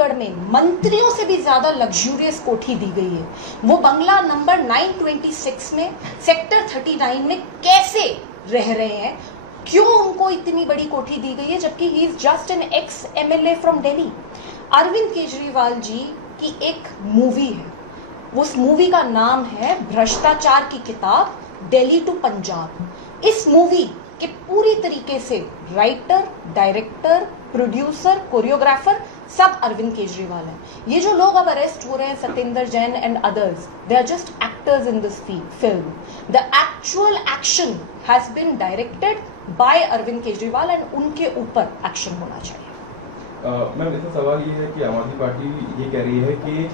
चंडीगढ़ में मंत्रियों से भी ज्यादा लग्जूरियस कोठी दी गई है। वो बंगला नंबर 926 में सेक्टर 39 में कैसे रह रहे हैं, क्यों उनको इतनी बड़ी कोठी दी गई है, जबकि he is just an ex MLA from Delhi. Arvind Kejriwal ji की एक मूवी है, उस मूवी का नाम है भ्रष्टाचार की किताब, दिल्ली टू पंजाब। इस मूवी के पूरी तरीके से राइटर, डायरेक्टर, प्रोड्यूसर, कोरियोग्राफर सब अरविंद केजरीवाल है। ये जो लोग अब अरेस्ट हो रहे हैं, Satyendra Jain and others, they are just actors in this film. The actual action has been directed by Arvind Kejriwal and उनके ऊपर एक्शन होना चाहिए। मैम, इसमें सवाल ये है कि आम आदमी पार्टी ये कह रही है कि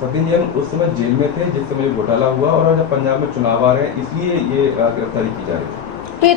सत्येंद्र जैन उस समय जेल में थे जिस समय घोटाला हुआ, और जब पंजाब में चुनाव आ रहे हैं इसलिए ये गिरफ्तारी की जा रही है। तो ये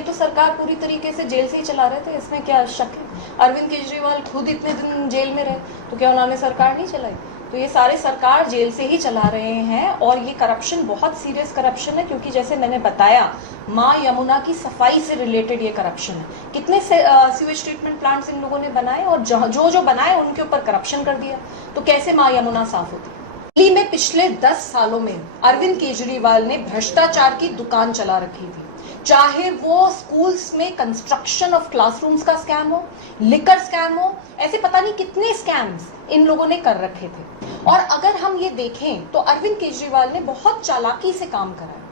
तो सरकार पूरी तरीके से जेल से ही चला रहे थे, इसमें क्या शक है? अरविंद केजरीवाल खुद इतने दिन जेल में रहे, तो क्या उन्होंने सरकार नहीं चलाई? तो ये सारे सरकार जेल से ही चला रहे हैं। और ये करप्शन बहुत सीरियस करप्शन है, क्योंकि जैसे मैंने बताया, माँ यमुना की सफाई से रिलेटेड ये करप्शन है। कितने सीवेज ट्रीटमेंट प्लांट्स इन लोगों ने बनाए, और जो बनाए उनके ऊपर करप्शन कर दिया, तो कैसे माँ यमुना साफ होती? दिल्ली में पिछले 10 सालों में अरविंद केजरीवाल ने भ्रष्टाचार की दुकान चला रखी थी। चाहे वो स्कूल्स में कंस्ट्रक्शन ऑफ क्लासरूम्स का स्कैम हो, लिकर स्कैम हो, ऐसे पता नहीं कितने स्कैम्स इन लोगों ने कर रखे थे। और अगर हम ये देखें तो अरविंद केजरीवाल ने बहुत चालाकी से काम करा है।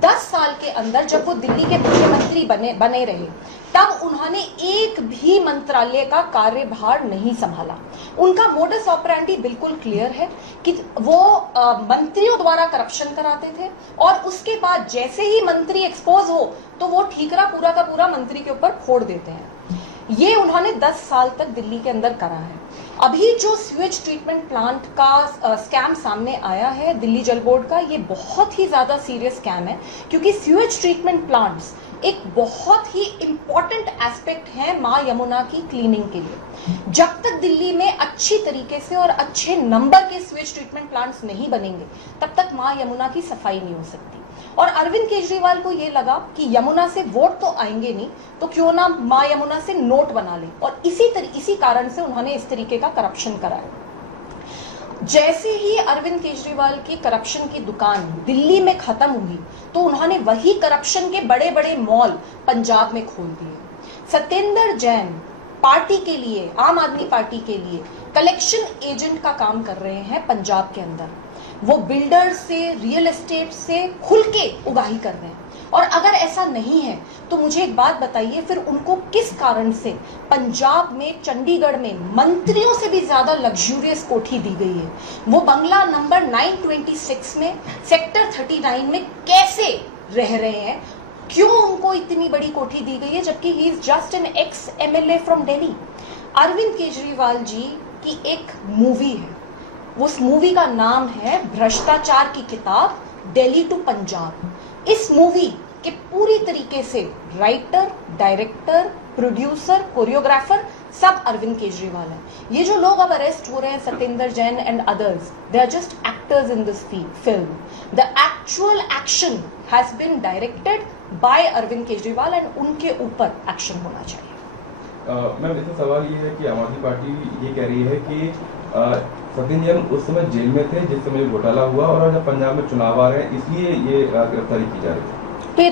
10 साल के अंदर जब वो दिल्ली के मुख्यमंत्री बने रहे, तब उन्होंने एक भी मंत्रालय का कार्यभार नहीं संभाला। उनका मोडस ऑपरेंडी बिल्कुल क्लियर है कि वो मंत्रियों द्वारा करप्शन कराते थे, और उसके बाद जैसे ही मंत्री एक्सपोज हो तो वो ठीकरा पूरा का पूरा मंत्री के ऊपर फोड़ देते हैं। ये उन्होंने 10 साल तक दिल्ली के अंदर करा है। अभी जो स्यूएज ट्रीटमेंट प्लांट का स्कैम सामने आया है दिल्ली जल बोर्ड का, ये बहुत ही ज्यादा सीरियस स्कैम है, क्योंकि स्यूएज ट्रीटमेंट प्लांट्स एक बहुत ही इंपॉर्टेंट एस्पेक्ट है माँ यमुना की क्लीनिंग के लिए। जब तक दिल्ली में अच्छी तरीके से और अच्छे नंबर के स्यूएज ट्रीटमेंट प्लांट्स नहीं बनेंगे, तब तक माँ यमुना की सफाई नहीं हो सकती। और अरविंद केजरीवाल को ये लगा कि यमुना से वोट तो आएंगे नहीं, तो क्यों ना माँ यमुना से नोट बना ले, और इसी कारण से उन्होंने इस तरीके का करप्शन कराया। जैसे ही अरविंद केजरीवाल की करप्शन की दुकान दिल्ली में खत्म हुई, तो उन्होंने वही करप्शन के बड़े बड़े मॉल पंजाब में खोल दिए। सत्येंद्र जैन पार्टी के लिए, आम आदमी पार्टी के लिए कलेक्शन एजेंट का काम कर रहे हैं पंजाब के अंदर। वो बिल्डर से, रियल एस्टेट से खुल के उगाही कर रहे हैं। और अगर ऐसा नहीं है तो मुझे एक बात बताइए, फिर उनको किस कारण से पंजाब में, चंडीगढ़ में मंत्रियों से भी ज्यादा लग्जूरियस कोठी दी गई है? वो बंगला नंबर 926 में सेक्टर 39 में कैसे रह रहे हैं, क्यों उनको इतनी बड़ी कोठी दी गई है, जबकि he is just an ex MLA from Delhi. Arvind Kejriwal ji की एक मूवी है, उस मूवी का नाम है भ्रष्टाचार की किताब, दिल्ली टू पंजाब। इस मूवी के पूरी तरीके से राइटर, डायरेक्टर, प्रोड्यूसर, कोरियोग्राफर सब अरविंद केजरीवाल है। ये जो लोग अब अरेस्ट हो रहे हैं, Satyendra Jain and others, they are just actors in this film. The actual action has been directed by Arvind Kejriwal and उनके ऊपर एक्शन होना चाहिए। मैम, इसमें सवाल ये है कि आम आदमी पार्टी ये कह रही है कि सत्येंद्र जैन उस समय जेल में थे जिस समय घोटाला हुआ, और जब पंजाब में चुनाव आ रहे हैं इसलिए ये गिरफ्तारी की जा रही है। तो ये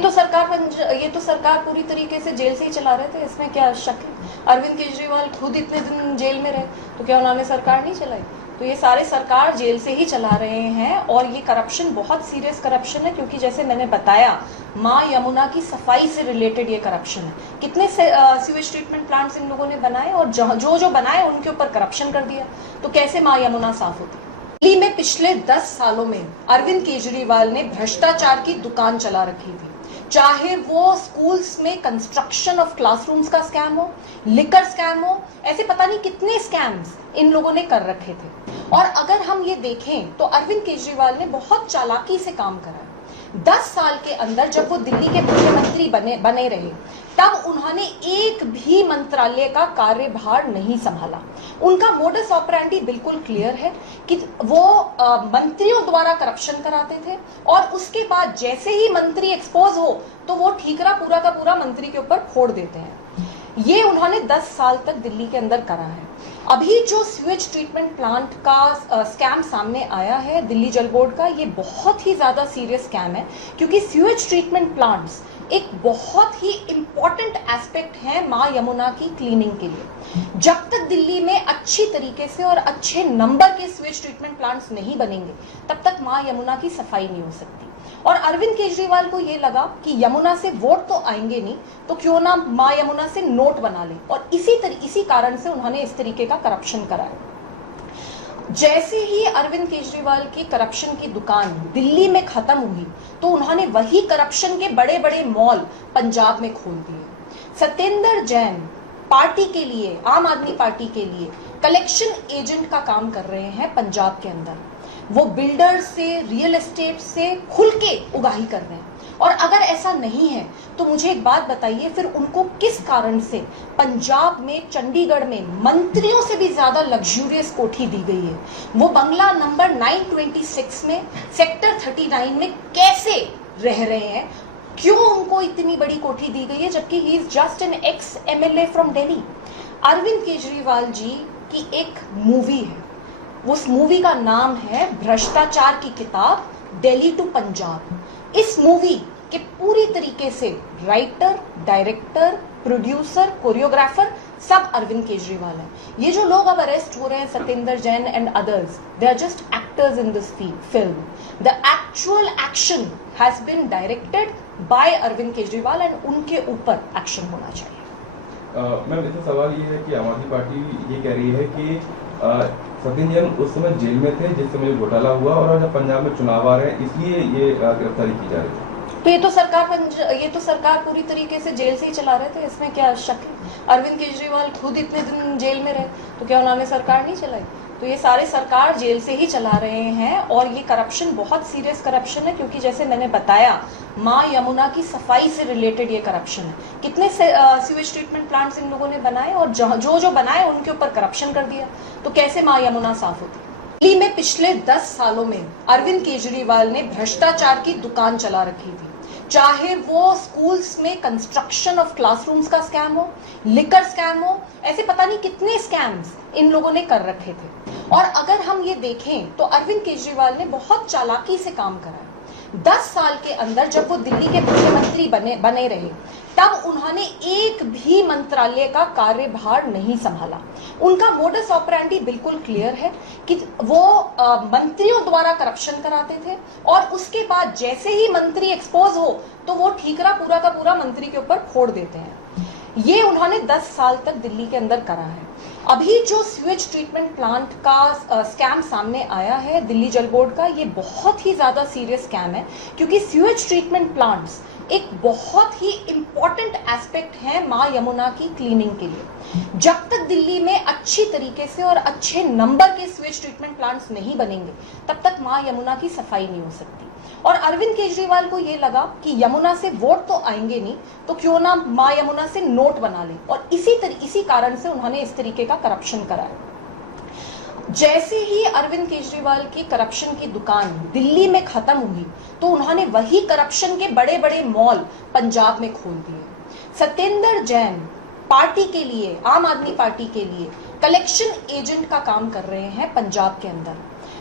तो सरकार पूरी तरीके से जेल से ही चला रहे थे, इसमें क्या शक है? अरविंद केजरीवाल खुद इतने दिन जेल में रहे, तो क्या उन्होंने सरकार नहीं चलाई? तो ये सारे सरकार जेल से ही चला रहे हैं। और ये करप्शन बहुत सीरियस करप्शन है, क्योंकि जैसे मैंने बताया, माँ यमुना की सफाई से रिलेटेड ये करप्शन है। कितने सीवेज ट्रीटमेंट प्लांट्स इन लोगों ने बनाए, और जो बनाए उनके ऊपर करप्शन कर दिया, तो कैसे माँ यमुना साफ होती? दिल्ली में पिछले 10 सालों में अरविंद केजरीवाल ने भ्रष्टाचार की दुकान चला रखी थी। चाहे वो स्कूल्स में कंस्ट्रक्शन ऑफ क्लासरूम्स का स्कैम हो, लिकर स्कैम हो, ऐसे पता नहीं कितने स्कैम्स इन लोगों ने कर रखे थे। और अगर हम ये देखें तो अरविंद केजरीवाल ने बहुत चालाकी से काम करा है। 10 साल के अंदर जब वो दिल्ली के मुख्यमंत्री बने रहे, तब उन्होंने एक भी मंत्रालय का कार्यभार नहीं संभाला। उनका मोडस ऑपरेंडी बिल्कुल क्लियर है कि वो मंत्रियों द्वारा करप्शन कराते थे, और उसके बाद जैसे ही मंत्री एक्सपोज हो तो वो ठीकरा पूरा का पूरा मंत्री के ऊपर फोड़ देते हैं। ये उन्होंने 10 साल तक दिल्ली के अंदर करा है। अभी जो स्यूएज ट्रीटमेंट प्लांट का स्कैम सामने आया है दिल्ली जल बोर्ड का, ये बहुत ही ज्यादा सीरियस स्कैम है, क्योंकि स्यूएज ट्रीटमेंट प्लांट्स एक बहुत ही इंपॉर्टेंट एस्पेक्ट है मां यमुना की क्लीनिंग के लिए। जब तक दिल्ली में अच्छी तरीके से और अच्छे नंबर के स्यूएज ट्रीटमेंट प्लांट्स नहीं बनेंगे, तब तक मां यमुना की सफाई नहीं हो सकती। और अरविंद केजरीवाल को ये लगा कि यमुना से वोट तो आएंगे नहीं, तो क्यों ना मां यमुना से नोट बना ले, और इसी कारण से उन्होंने इस तरीके का करप्शन कराया। जैसे ही अरविंद केजरीवाल की करप्शन की दुकान दिल्ली में खत्म हुई, तो उन्होंने वही करप्शन के बड़े बड़े मॉल पंजाब में खोल दिए। सत्येंद्र जैन पार्टी के लिए, आम आदमी पार्टी के लिए कलेक्शन एजेंट का काम कर रहे हैं पंजाब के अंदर। वो बिल्डर से, रियल एस्टेट से खुल के उगाही कर रहे हैं। और अगर ऐसा नहीं है तो मुझे एक बात बताइए, फिर उनको किस कारण से पंजाब में, चंडीगढ़ में मंत्रियों से भी ज्यादा लग्जूरियस कोठी दी गई है? वो बंगला नंबर 926 में, सेक्टर 39 में कैसे रह रहे हैं? क्यों उनको इतनी बड़ी कोठी दी गई है, जबकि he is just an ex MLA from Delhi? Arvind Kejriwal ji की एक मूवी है, उस मूवी का नाम है भ्रष्टाचार की किताब, दिल्ली टू पंजाब। इस मूवी के पूरी तरीके से राइटर, डायरेक्टर, प्रोड्यूसर, कोरियोग्राफर सब अरविंद केजरीवाल है। ये जो लोग अब अरेस्ट हो रहे हैं, Satyendra Jain and others, they are just actors in this film. The actual action has been directed by Arvind Kejriwal and उनके ऊपर एक्शन होना चाहिए। मैम, इसमें सवाल ये है कि आम आदमी पार्टी ये कह रही है कि सत्येंद्र जैन उस समय जेल में थे जिस समय घोटाला हुआ, और जब पंजाब में चुनाव आ रहे हैं इसलिए ये गिरफ्तारी की जा रही है। तो ये तो सरकार पूरी तरीके से जेल से ही चला रहे थे, इसमें क्या शक है? अरविंद केजरीवाल खुद इतने दिन जेल में रहे, तो क्या उन्होंने सरकार नहीं चलाई? तो ये सारे सरकार जेल से ही चला रहे हैं। और ये करप्शन बहुत सीरियस करप्शन है, क्योंकि जैसे मैंने बताया, मां यमुना की सफाई से रिलेटेड ये करप्शन है। कितने सीवेज ट्रीटमेंट प्लांट्स इन लोगों ने बनाए, और जो बनाए उनके ऊपर करप्शन कर दिया, तो कैसे मां यमुना साफ होती? दिल्ली में पिछले 10 सालों में अरविंद केजरीवाल ने भ्रष्टाचार की दुकान चला रखी थी। चाहे वो स्कूल्स में कंस्ट्रक्शन ऑफ क्लासरूम्स का स्कैम हो, लिकर स्कैम हो, ऐसे पता नहीं कितने स्कैम्स इन लोगों ने कर रखे थे। और अगर हम ये देखें तो अरविंद केजरीवाल ने बहुत चालाकी से काम करा है। 10 साल के अंदर जब वो दिल्ली के मुख्यमंत्री बने रहे, तब उन्होंने एक भी मंत्रालय का कार्यभार नहीं संभाला। उनका मोडस ऑपरेंडी बिल्कुल क्लियर है कि वो मंत्रियों द्वारा करप्शन कराते थे, और उसके बाद जैसे ही मंत्री एक्सपोज हो तो वो ठीकरा पूरा का पूरा मंत्री के ऊपर फोड़ देते हैं। ये उन्होंने 10 साल तक दिल्ली के अंदर करा है। अभी जो स्यूएज ट्रीटमेंट प्लांट का स्कैम सामने आया है दिल्ली जल बोर्ड का, ये बहुत ही ज्यादा सीरियस स्कैम है, क्योंकि स्यूएज ट्रीटमेंट प्लांट्स एक बहुत ही इंपॉर्टेंट एस्पेक्ट है मां यमुना की क्लीनिंग के लिए। जब तक दिल्ली में अच्छी तरीके से और अच्छे नंबर के स्यूएज ट्रीटमेंट प्लांट्स नहीं बनेंगे, तब तक मां यमुना की सफाई नहीं हो सकती। और अरविंद केजरीवाल को ये लगा कि यमुना से वोट तो आएंगे नहीं, तो क्यों ना मां यमुना से नोट बना ले, और इसी कारण से उन्होंने इस तरीके का करप्शन कराया। जैसे ही अरविंद केजरीवाल की करप्शन की दुकान दिल्ली में खत्म हुई, तो उन्होंने वही करप्शन के बड़े बड़े मॉल पंजाब में खोल दिए। सत्येंद्र जैन पार्टी के लिए, आम आदमी पार्टी के लिए कलेक्शन एजेंट का काम कर रहे हैं पंजाब के अंदर।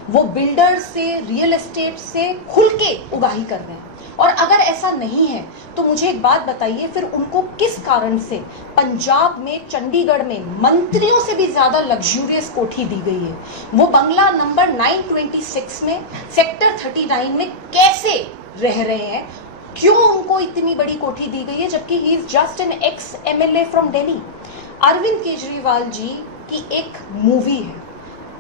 वो बिल्डर से, रियल एस्टेट से खुल के उगाही कर रहे हैं। और अगर ऐसा नहीं है तो मुझे एक बात बताइए, फिर उनको किस कारण से पंजाब में, चंडीगढ़ में मंत्रियों से भी ज्यादा लग्जूरियस कोठी दी गई है? वो बंगला नंबर 926 में, सेक्टर 39 में कैसे रह रहे हैं? क्यों उनको इतनी बड़ी कोठी दी गई है, जबकि he is just an ex MLA from Delhi? Arvind Kejriwal ji की एक मूवी है,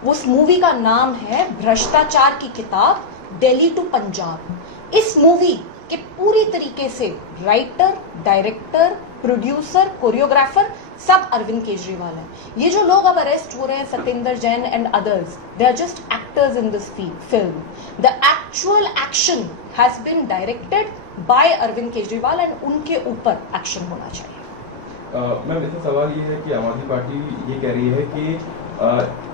उस मूवी का नाम है भ्रष्टाचार की किताब, दिल्ली टू पंजाब। इस मूवी के पूरी तरीके से राइटर, डायरेक्टर, प्रोड्यूसर, कोरियोग्राफर सब अरविंद केजरीवाल है। ये जो लोग अब अरेस्ट हो रहे हैं, Satyendra Jain and others, they are just actors in this film. The actual action has been directed by Arvind Kejriwal and उनके ऊपर एक्शन होना चाहिए। मैम, इसमें सवाल ये है कि आम आदमी पार्टी ये कह रही है कि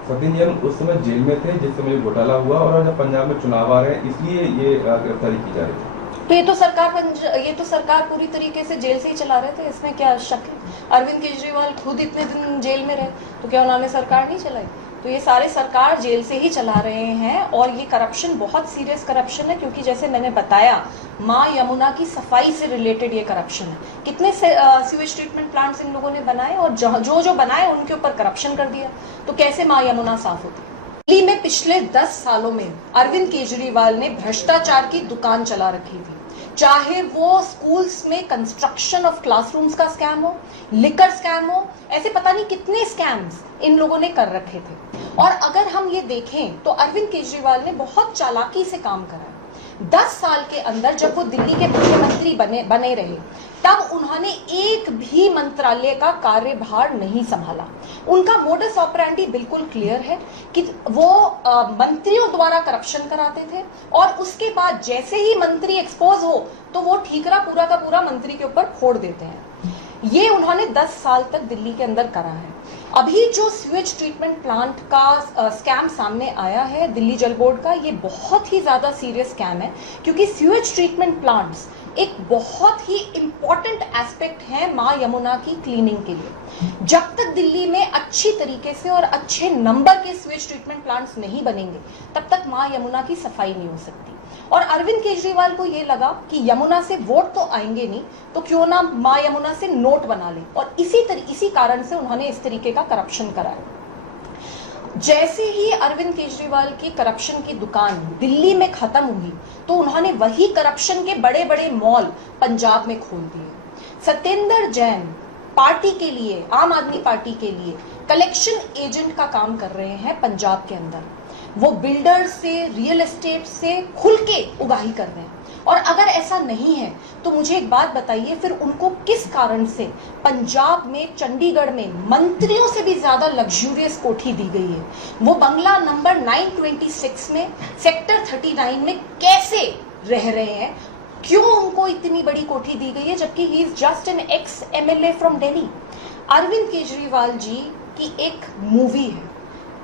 सत्येंद्र जैन उस समय जेल में थे जिस समय घोटाला हुआ, और जब पंजाब में चुनाव आ रहे हैं इसलिए ये गिरफ्तारी की जा रही है। तो ये तो सरकार पूरी तरीके से जेल से ही चला रहे थे, इसमें क्या शक है। अरविंद केजरीवाल खुद इतने दिन जेल में रहे, तो क्या उन्होंने सरकार नहीं चलाई? तो ये सारे सरकार जेल से ही चला रहे हैं और ये करप्शन बहुत सीरियस करप्शन है, क्योंकि जैसे मैंने बताया माँ यमुना की सफाई से रिलेटेड ये करप्शन है। कितने सीवेज ट्रीटमेंट प्लांट्स इन लोगों ने बनाए और जो बनाए उनके ऊपर करप्शन कर दिया, तो कैसे माँ यमुना साफ होती? दिल्ली में पिछले 10 सालों में अरविंद केजरीवाल ने भ्रष्टाचार की दुकान चला रखी थी, चाहे वो स्कूल्स में कंस्ट्रक्शन ऑफ क्लासरूम्स का स्कैम हो, लिकर स्कैम हो, ऐसे पता नहीं कितने स्कैम्स इन लोगों ने कर रखे थे। और अगर हम ये देखें तो अरविंद केजरीवाल ने बहुत चालाकी से काम करा है। 10 साल के अंदर जब वो दिल्ली के मुख्यमंत्री बने रहे, तब उन्होंने एक भी मंत्रालय का कार्यभार नहीं संभाला। उनका मोडस ऑपरेंडी बिल्कुल क्लियर है कि वो मंत्रियों द्वारा करप्शन कराते थे और उसके बाद जैसे ही मंत्री एक्सपोज हो तो वो ठीकरा पूरा का पूरा मंत्री के ऊपर फोड़ देते हैं। ये उन्होंने 10 साल तक दिल्ली के अंदर करा है। अभी जो स्यूएज ट्रीटमेंट प्लांट का स्कैम सामने आया है दिल्ली जल बोर्ड का, ये बहुत ही ज्यादा सीरियस स्कैम है, क्योंकि स्यूएज ट्रीटमेंट प्लांट्स एक बहुत ही इंपॉर्टेंट एस्पेक्ट है माँ यमुना की क्लीनिंग के लिए। जब तक दिल्ली में अच्छी तरीके से और अच्छे नंबर के स्यूएज ट्रीटमेंट प्लांट्स नहीं बनेंगे, तब तक माँ यमुना की सफाई नहीं हो सकती। और अरविंद केजरीवाल को ये लगा कि यमुना से वोट तो आएंगे नहीं, तो क्यों ना माँ यमुना से नोट बना ले, और इसी कारण से उन्होंने इस तरीके का करप्शन कराया। जैसे ही अरविंद केजरीवाल की करप्शन की दुकान दिल्ली में खत्म हुई, तो उन्होंने वही करप्शन के बड़े बड़े मॉल पंजाब में खोल दिए। सत्येंद्र जैन पार्टी के लिए, आम आदमी पार्टी के लिए कलेक्शन एजेंट का काम कर रहे हैं पंजाब के अंदर। वो बिल्डर से, रियल एस्टेट से खुल के उगाही कर रहे हैं। और अगर ऐसा नहीं है तो मुझे एक बात बताइए, फिर उनको किस कारण से पंजाब में, चंडीगढ़ में मंत्रियों से भी ज्यादा लग्जूरियस कोठी दी गई है? वो बंगला नंबर 926 में, सेक्टर 39 में कैसे रह रहे हैं? क्यों उनको इतनी बड़ी कोठी दी गई है, जबकि he is just an ex MLA from Delhi? Arvind Kejriwal ji की एक मूवी है,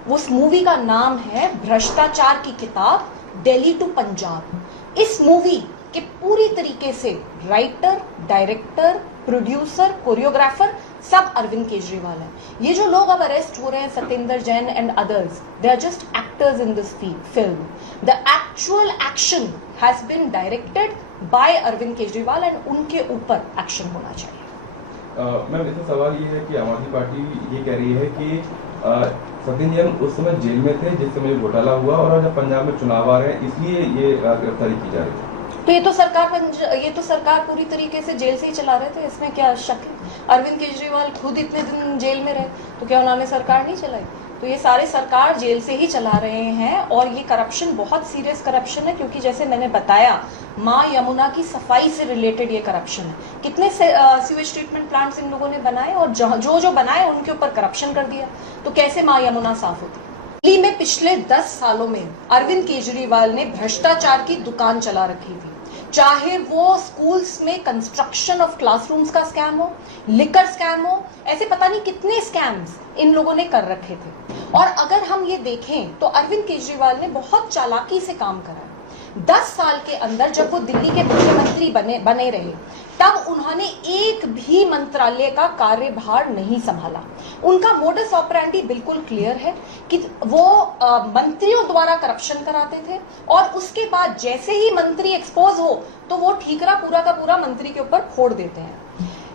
उस मूवी का नाम है भ्रष्टाचार की किताब, दिल्ली टू पंजाब। इस मूवी के पूरी तरीके से राइटर, डायरेक्टर, प्रोड्यूसर, कोरियोग्राफर सब अरविंद केजरीवाल है। ये जो लोग अब अरेस्ट हो रहे हैं, Satyendra Jain and others, they are just actors in this film. The actual action has been directed by Arvind Kejriwal and उनके ऊपर एक्शन होना चाहिए। मैम, इसमें सवाल ये है कि आम आदमी पार्टी ये कह रही है कि सत्येंद्र जैन उस समय जेल में थे जिस समय घोटाला हुआ, और जब पंजाब में चुनाव आ रहे हैं इसलिए ये गिरफ्तारी की जा रही है। तो ये तो सरकार पूरी तरीके से जेल से ही चला रहे थे, इसमें क्या शक है। अरविंद केजरीवाल खुद इतने दिन जेल में रहे, तो क्या उन्होंने सरकार नहीं चलाई? तो ये सारे सरकार जेल से ही चला रहे हैं और ये करप्शन बहुत सीरियस करप्शन है, क्योंकि जैसे मैंने बताया माँ यमुना की सफाई से रिलेटेड ये करप्शन है। कितने सीवेज ट्रीटमेंट प्लांट्स इन लोगों ने बनाए और जो बनाए उनके ऊपर करप्शन कर दिया, तो कैसे माँ यमुना साफ होती? दिल्ली में पिछले 10 सालों में अरविंद केजरीवाल ने भ्रष्टाचार की दुकान चला रखी थी, चाहे वो स्कूल्स में कंस्ट्रक्शन ऑफ क्लासरूम्स का स्कैम हो, लिकर स्कैम हो, ऐसे पता नहीं कितने स्कैम्स इन लोगों ने कर रखे थे। और अगर हम ये देखें तो अरविंद केजरीवाल ने बहुत चालाकी से काम करा है। 10 साल के अंदर जब वो दिल्ली के मुख्यमंत्री बने रहे, तब उन्होंने एक भी मंत्रालय का कार्यभार नहीं संभाला। उनका मोडस ऑपरेंडी बिल्कुल क्लियर है कि वो मंत्रियों द्वारा करप्शन कराते थे और उसके बाद जैसे ही मंत्री एक्सपोज हो तो वो ठीकरा पूरा का पूरा मंत्री के ऊपर फोड़ देते हैं।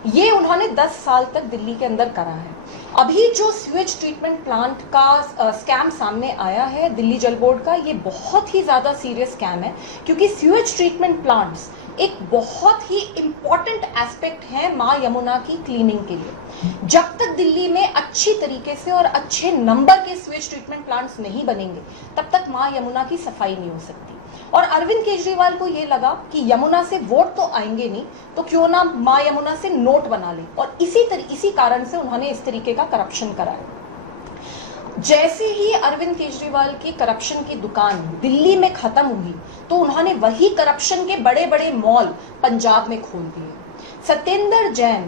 ये उन्होंने 10 साल तक दिल्ली के अंदर करा है। अभी जो स्यूएज ट्रीटमेंट प्लांट का स्कैम सामने आया है दिल्ली जल बोर्ड का, ये बहुत ही ज्यादा सीरियस स्कैम है, क्योंकि स्यूएज ट्रीटमेंट प्लांट्स एक बहुत ही इंपॉर्टेंट एस्पेक्ट है माँ यमुना की क्लीनिंग के लिए। जब तक दिल्ली में अच्छी तरीके से और अच्छे नंबर के स्यूएज ट्रीटमेंट प्लांट्स नहीं बनेंगे, तब तक माँ यमुना की सफाई नहीं हो सकती। और अरविंद केजरीवाल को ये लगा कि यमुना से वोट तो आएंगे नहीं, तो क्यों ना माँ यमुना से नोट बना ले, और इसी कारण से उन्होंने इस तरीके का करप्शन कराया। जैसे ही अरविंद केजरीवाल की करप्शन की दुकान दिल्ली में खत्म हुई, तो उन्होंने वही करप्शन के बड़े बड़े मॉल पंजाब में खोल दिए। सत्येंद्र जैन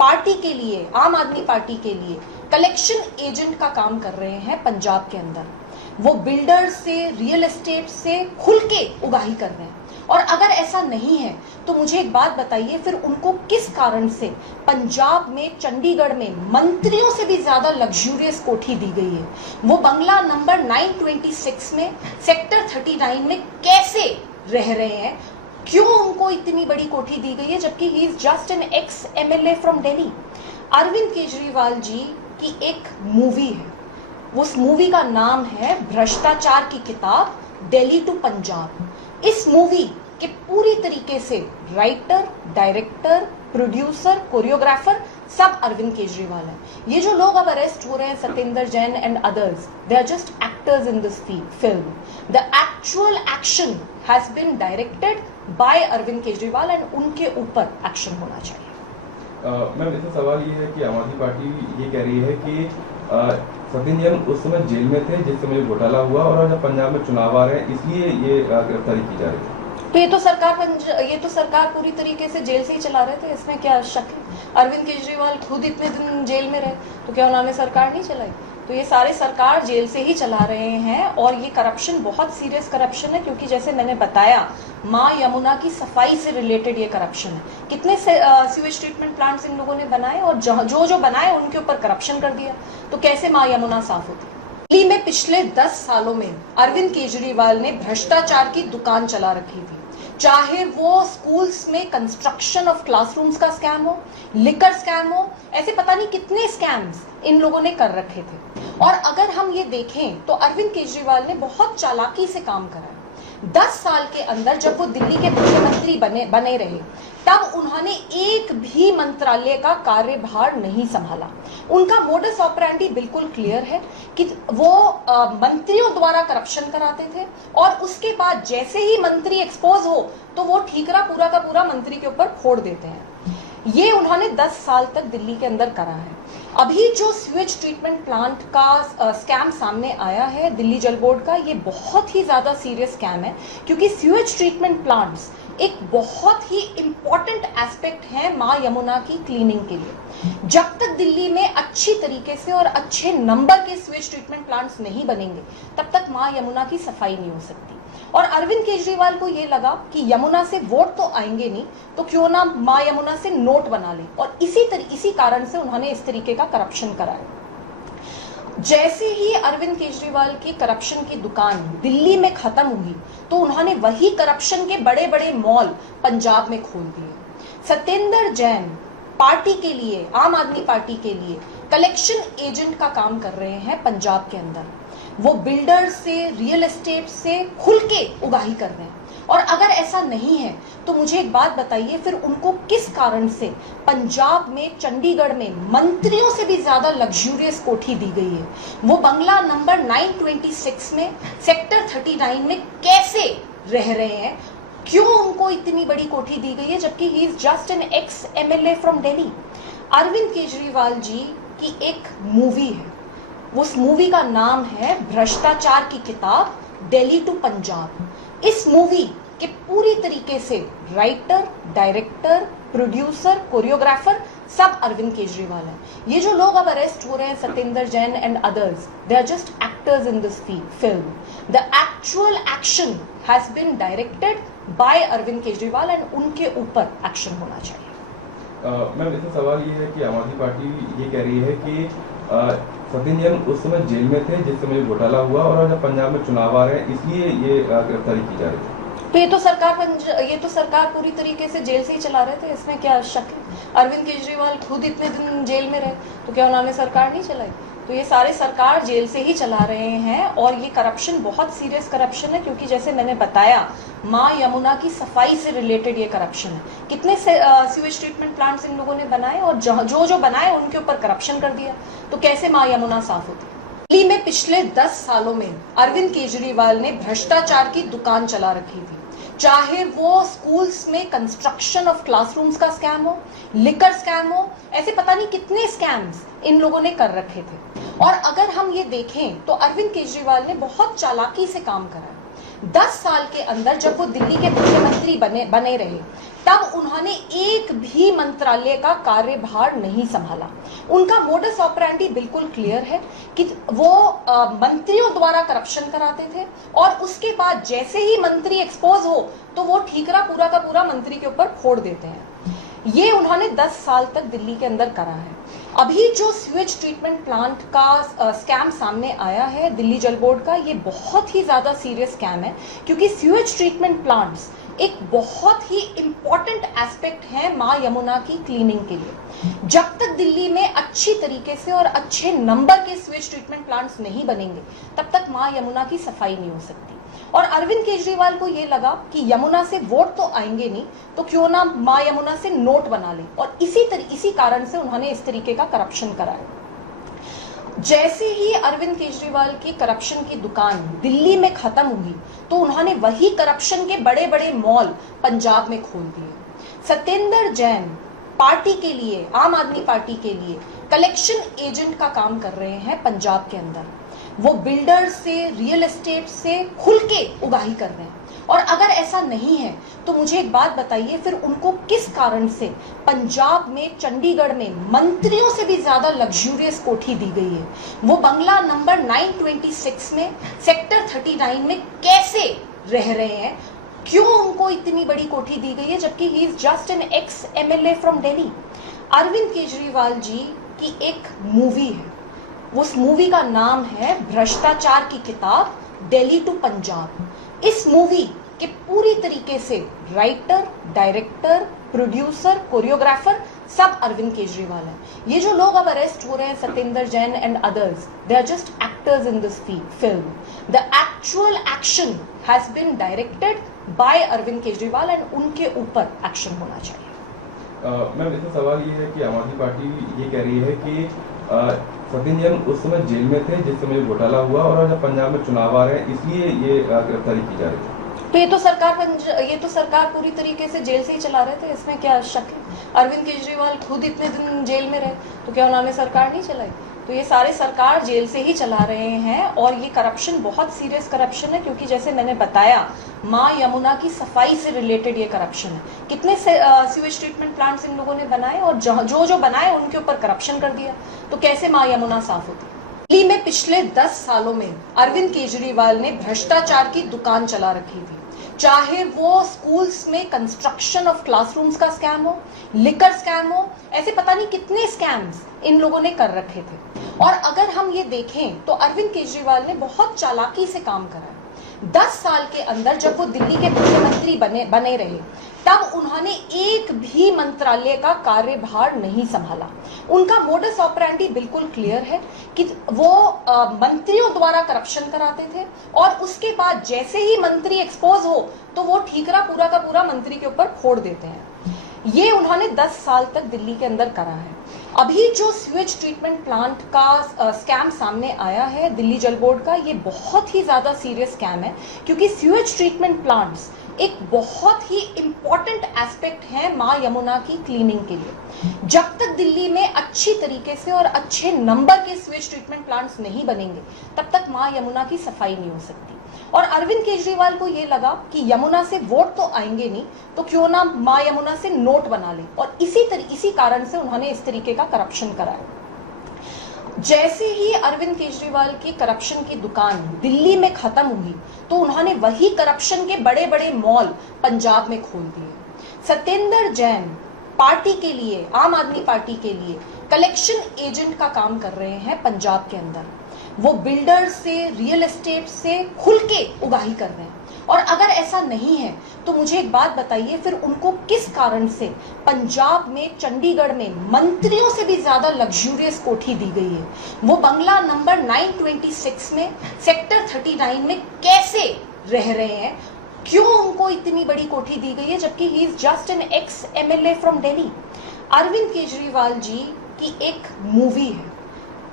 पार्टी के लिए, आम आदमी पार्टी के लिए कलेक्शन एजेंट का काम कर रहे हैं पंजाब के अंदर। वो बिल्डर से, रियल एस्टेट से खुल के उगाही कर रहे हैं। और अगर ऐसा नहीं है तो मुझे एक बात बताइए, फिर उनको किस कारण से पंजाब में, चंडीगढ़ में मंत्रियों से भी ज्यादा लग्जूरियस कोठी दी गई है? वो बंगला नंबर 926 में, सेक्टर 39 में कैसे रह रहे हैं? क्यों उनको इतनी बड़ी कोठी दी गई है, जबकि he is just an ex MLA from Delhi? Arvind Kejriwal ji की एक मूवी है, उस मूवी का नाम है भ्रष्टाचार की किताब, दिल्ली टू पंजाब। इस मूवी के पूरी तरीके से राइटर, डायरेक्टर, प्रोड्यूसर, कोरियोग्राफर सब अरविंद केजरीवाल है। ये जो लोग अब अरेस्ट हो रहे हैं, Satyendra Jain and others, they are just actors in this film. The actual action has been directed by Arvind Kejriwal and उनके ऊपर एक्शन होना चाहिए। मैम, इसमें सवाल ये है कि आम आदमी पार्टी ये कह रही है कि सत्येंद्र जैन उस समय जेल में थे जिस समय घोटाला हुआ, और जब पंजाब में चुनाव आ रहे हैं इसलिए ये गिरफ्तारी की जा रही है। तो ये तो सरकार पूरी तरीके से जेल से ही चला रहे थे, इसमें क्या शक है? अरविंद केजरीवाल खुद इतने दिन जेल में रहे, तो क्या उन्होंने सरकार नहीं चलाई? तो ये सारे सरकार जेल से ही चला रहे हैं, और ये करप्शन बहुत सीरियस करप्शन है, क्योंकि जैसे मैंने बताया, माँ यमुना की सफाई से रिलेटेड ये करप्शन है। कितने सीवेज ट्रीटमेंट प्लांट्स इन लोगों ने बनाए, और जो बनाए उनके ऊपर करप्शन कर दिया, तो कैसे माँ यमुना साफ होती? दिल्ली में पिछले 10 सालों में अरविंद केजरीवाल ने भ्रष्टाचार की दुकान चला रखी थी, चाहे वो स्कूल्स में कंस्ट्रक्शन ऑफ क्लासरूम्स का स्कैम हो, लिकर स्कैम हो, ऐसे पता नहीं कितने स्कैम्स इन लोगों ने कर रखे थे। और अगर हम ये देखें तो अरविंद केजरीवाल ने बहुत चालाकी से काम करा है। 10 साल के अंदर जब वो दिल्ली के मुख्यमंत्री बने रहे, तब उन्होंने एक भी मंत्रालय का कार्यभार नहीं संभाला। उनका मोडस ऑपरेंडी बिल्कुल क्लियर है कि वो मंत्रियों द्वारा करप्शन कराते थे, और उसके बाद जैसे ही मंत्री एक्सपोज हो तो वो ठीकरा पूरा का पूरा मंत्री के ऊपर फोड़ देते हैं। ये उन्होंने 10 साल तक दिल्ली के अंदर करा है। अभी जो स्यूएज ट्रीटमेंट प्लांट का स्कैम सामने आया है दिल्ली जल बोर्ड का, ये बहुत ही ज्यादा सीरियस स्कैम है, क्योंकि स्यूएज ट्रीटमेंट प्लांट्स एक बहुत ही इंपॉर्टेंट एस्पेक्ट है माँ यमुना की क्लीनिंग के लिए। जब तक दिल्ली में अच्छी तरीके से और अच्छे नंबर के स्यूएज ट्रीटमेंट प्लांट्स नहीं बनेंगे, तब तक माँ यमुना की सफाई नहीं हो सकती। और अरविंद केजरीवाल को ये लगा कि यमुना से वोट तो आएंगे नहीं, तो क्यों ना माँ यमुना से नोट बना ले, और इसी कारण से उन्होंने इस तरीके का करप्शन कराया। जैसे ही अरविंद केजरीवाल की करप्शन की दुकान दिल्ली में खत्म हुई, तो उन्होंने वही करप्शन के बड़े बड़े मॉल पंजाब में खोल दिए। सत्येंद्र जैन पार्टी के लिए, आम आदमी पार्टी के लिए कलेक्शन एजेंट का काम कर रहे हैं पंजाब के अंदर। वो बिल्डर से, रियल एस्टेट से खुल के उगाही कर रहे हैं। और अगर ऐसा नहीं है तो मुझे एक बात बताइए, फिर उनको किस कारण से पंजाब में, चंडीगढ़ में मंत्रियों से भी ज्यादा लग्जूरियस कोठी दी गई है? वो बंगला नंबर 926 में, सेक्टर 39 में कैसे रह रहे हैं? क्यों उनको इतनी बड़ी कोठी दी गई है, जबकि he is just an ex MLA from Delhi? Arvind Kejriwal ji की एक मूवी है, उस मूवी का नाम है भ्रष्टाचार की किताब, दिल्ली टू पंजाब। इस मूवी के पूरी तरीके से राइटर, डायरेक्टर, प्रोड्यूसर, कोरियोग्राफर सब अरविंद केजरीवाल है। ये जो लोग अब अरेस्ट हो रहे हैं, Satyendra Jain and others, they are just actors in this film. The actual action has been directed by Arvind Kejriwal and उनके ऊपर एक्शन होना चाहिए। मैम, इसमें सवाल ये है कि आम आदमी पार्टी ये कह रही है कि सत्येंद्र जैन उस समय जेल में थे जिस समय घोटाला हुआ, और जब पंजाब में चुनाव आ रहे हैं इसलिए ये गिरफ्तारी की जा रही है। तो ये तो सरकार पूरी तरीके से जेल से ही चला रहे थे, इसमें क्या शक है? अरविंद केजरीवाल खुद इतने दिन जेल में रहे, तो क्या उन्होंने सरकार नहीं चलाई? तो ये सारे सरकार जेल से ही चला रहे हैं, और ये करप्शन बहुत सीरियस करप्शन है, क्योंकि जैसे मैंने बताया, माँ यमुना की सफाई से रिलेटेड ये करप्शन है। कितने सीवेज ट्रीटमेंट प्लांट्स इन लोगों ने बनाए, और जो बनाए उनके ऊपर करप्शन कर दिया, तो कैसे माँ यमुना साफ होती? दिल्ली में पिछले 10 सालों में अरविंद केजरीवाल ने भ्रष्टाचार की दुकान चला रखी थी, चाहे वो स्कूल्स में कंस्ट्रक्शन ऑफ क्लासरूम्स का स्कैम हो, लिकर स्कैम हो, ऐसे पता नहीं कितने स्कैम्स इन लोगों ने कर रखे थे। और अगर हम ये देखें तो अरविंद केजरीवाल ने बहुत चालाकी से काम करा है। 10 साल के अंदर जब वो दिल्ली के मुख्यमंत्री बने रहे, तब उन्होंने एक भी मंत्रालय का कार्यभार नहीं संभाला। उनका मोडस ऑपरेंडी बिल्कुल क्लियर है कि वो मंत्रियों द्वारा करप्शन कराते थे और उसके बाद जैसे ही मंत्री एक्सपोज हो तो वो ठीकरा पूरा का पूरा मंत्री के ऊपर फोड़ देते हैं। ये उन्होंने 10 साल तक दिल्ली के अंदर करा है। अभी जो स्यूएज ट्रीटमेंट प्लांट का स्कैम सामने आया है दिल्ली जल बोर्ड का, ये बहुत ही ज्यादा सीरियस स्कैम है, क्योंकि स्यूएज ट्रीटमेंट प्लांट्स एक बहुत ही इंपॉर्टेंट एस्पेक्ट है मां यमुना की क्लीनिंग के लिए। जब तक दिल्ली में अच्छी तरीके से और अच्छे नंबर के स्यूएज ट्रीटमेंट प्लांट्स नहीं बनेंगे, तब तक मां यमुना की सफाई नहीं हो सकती। और अरविंद केजरीवाल को ये लगा कि यमुना से वोट तो आएंगे नहीं, तो क्यों ना मां यमुना से नोट बना ले, और इसी कारण से उन्होंने इस तरीके का करप्शन कराया। जैसे ही अरविंद केजरीवाल की करप्शन की दुकान दिल्ली में खत्म हुई, तो उन्होंने वही करप्शन के बड़े बड़े मॉल पंजाब में खोल दिए। सत्येंद्र जैन पार्टी के लिए, आम आदमी पार्टी के लिए कलेक्शन एजेंट का काम कर रहे हैं पंजाब के अंदर। वो बिल्डर से, रियल एस्टेट से खुल के उगाही कर रहे हैं। और अगर ऐसा नहीं है तो मुझे एक बात बताइए, फिर उनको किस कारण से पंजाब में, चंडीगढ़ में मंत्रियों से भी ज्यादा लग्जूरियस कोठी दी गई है? वो बंगला नंबर 926 में, सेक्टर 39 में कैसे रह रहे हैं? क्यों उनको इतनी बड़ी कोठी दी गई है, जबकि he is just an ex MLA from Delhi? Arvind Kejriwal ji की एक मूवी है, उस मूवी का नाम है भ्रष्टाचार की किताब, दिल्ली टू पंजाब। इस मूवी के पूरी तरीके से राइटर, डायरेक्टर, प्रोड्यूसर, कोरियोग्राफर सब अरविंद केजरीवाल है। ये जो लोग अब अरेस्ट हो रहे हैं, Satyendra Jain and others, they are just actors in this film. The actual action has been directed by Arvind Kejriwal and उनके ऊपर एक्शन होना चाहिए। मैम, इसमें सवाल ये है कि आम आदमी पार्टी ये कह रही है कि सत्येंद्र जैन उस समय जेल में थे जिस समय घोटाला हुआ, और जब पंजाब में चुनाव आ रहे हैं इसलिए ये गिरफ्तारी की जा रही है। तो ये तो सरकार पूरी तरीके से जेल से ही चला रहे थे, इसमें क्या शक है? अरविंद केजरीवाल खुद इतने दिन जेल में रहे, तो क्या उन्होंने सरकार नहीं चलाई? तो ये सारे सरकार जेल से ही चला रहे हैं। और ये करप्शन बहुत सीरियस करप्शन है, क्योंकि जैसे मैंने बताया, मां यमुना की सफाई से रिलेटेड ये करप्शन है। कितने सीवेज ट्रीटमेंट प्लांट्स इन लोगों ने बनाए, और जो बनाए उनके ऊपर करप्शन कर दिया, तो कैसे मां यमुना साफ होती? दिल्ली में पिछले 10 सालों में अरविंद केजरीवाल ने भ्रष्टाचार की दुकान चला रखी थी। चाहे वो स्कूल्स में कंस्ट्रक्शन ऑफ क्लासरूम्स का स्कैम हो, लिकर स्कैम हो, ऐसे पता नहीं कितने स्कैम्स इन लोगों ने कर रखे थे। और अगर हम ये देखें तो अरविंद केजरीवाल ने बहुत चालाकी से काम करा है। 10 साल के अंदर जब वो दिल्ली के मुख्यमंत्री बने रहे, तब उन्होंने एक भी मंत्रालय का कार्यभार नहीं संभाला। उनका मोडस ऑपरेंडी बिल्कुल क्लियर है कि वो मंत्रियों द्वारा करप्शन कराते थे और उसके बाद जैसे ही मंत्री एक्सपोज हो तो वो ठीकरा पूरा का पूरा मंत्री के ऊपर फोड़ देते हैं। ये उन्होंने 10 साल तक दिल्ली के अंदर करा है। अभी जो स्यूएज ट्रीटमेंट प्लांट का स्कैम सामने आया है दिल्ली जल बोर्ड का, ये बहुत ही ज्यादा सीरियस स्कैम है, क्योंकि स्यूएज ट्रीटमेंट प्लांट्स एक बहुत ही इंपॉर्टेंट एस्पेक्ट है मां यमुना की क्लीनिंग के लिए। जब तक दिल्ली में अच्छी तरीके से और अच्छे नंबर के स्यूएज ट्रीटमेंट प्लांट्स नहीं बनेंगे, तब तक मां यमुना की सफाई नहीं हो सकती। और अरविंद केजरीवाल को ये लगा कि यमुना से वोट तो आएंगे नहीं, तो क्यों ना मां यमुना से नोट बना ले, और इसी कारण से उन्होंने इस तरीके का करप्शन कराया। जैसे ही अरविंद केजरीवाल की करप्शन की दुकान दिल्ली में खत्म हुई, तो उन्होंने वही करप्शन के बड़े बड़े मॉल पंजाब में खोल दिए। सत्येंद्र जैन पार्टी के लिए, आम आदमी पार्टी के लिए कलेक्शन एजेंट का काम कर रहे हैं पंजाब के अंदर। वो बिल्डर से, रियल एस्टेट से खुल के उगाही कर रहे हैं। और अगर ऐसा नहीं है तो मुझे एक बात बताइए, फिर उनको किस कारण से पंजाब में, चंडीगढ़ में मंत्रियों से भी ज्यादा लग्जूरियस कोठी दी गई है? वो बंगला नंबर 926 में, सेक्टर 39 में कैसे रह रहे हैं? क्यों उनको इतनी बड़ी कोठी दी गई है, जबकि he is just an ex MLA from Delhi? Arvind Kejriwal ji की एक मूवी है,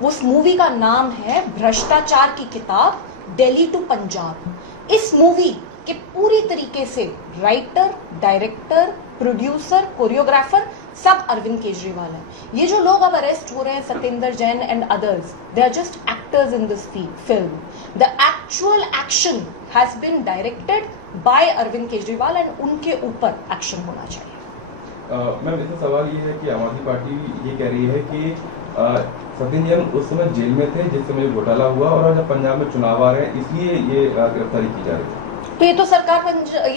उस मूवी का नाम है भ्रष्टाचार की किताब, दिल्ली टू पंजाब। इस मूवी के पूरी तरीके से राइटर, डायरेक्टर, प्रोड्यूसर, कोरियोग्राफर सब अरविंद केजरीवाल है। ये जो लोग अब अरेस्ट हो रहे हैं, Satyendra Jain and others, they are just actors in this film. The actual action has been directed by Arvind Kejriwal and उनके ऊपर एक्शन होना चाहिए। मैम, इसमें सवाल ये है कि आम आदमी पार्टी ये कह रही है कि सत्येंद्र जैन उस समय जेल में थे जिस समय घोटाला हुआ, और जब पंजाब में चुनाव आ रहे हैं इसलिए ये गिरफ्तारी की जा रही है। तो ये